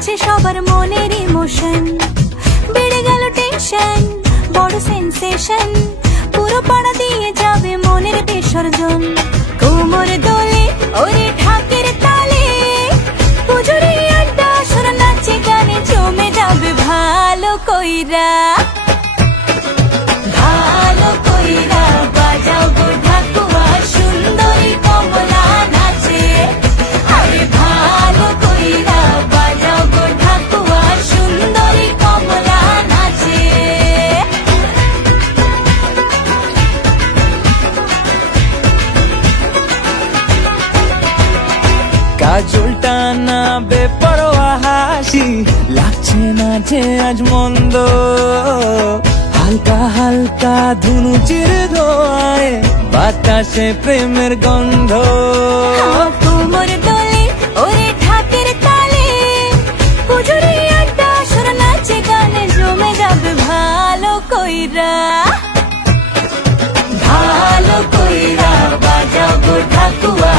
লাগছে সবার মনের ইমোশন, বেড়ে গেল টেনশন, বড় সেন্সেশন, পুরো পাড়া দিয়ে যাবে মনের বিসর্জন। কোমর দোলে ওরে ঢাকের তালে, পুজোরে আড্ডা সুর নাচে গানে জমে যাবে ভালো কইরা, ভালো কইরা বাজাও গো ঢাকুয়া, সুন্দরী কমলা নাচে। আরে ভালো কইরা বাজাও গো ঢাকুয়া, সুন্দরী কমলা নাচে। কাজলটা না বেপরোয়া হাসি, লাগছে না যে আজ মন্দ, হালকা হালকা ধুনুচির ধোঁয়ায় বাতাসে প্রেমের গন্ধ। কোমর দোলে ওরে ঢাকের তালে, পুজোরে আড্ডা সুর নাচে গানে জমে যাবে ভালো কইরা, ভালো কইরা বাজাও গো ঢাকুয়া।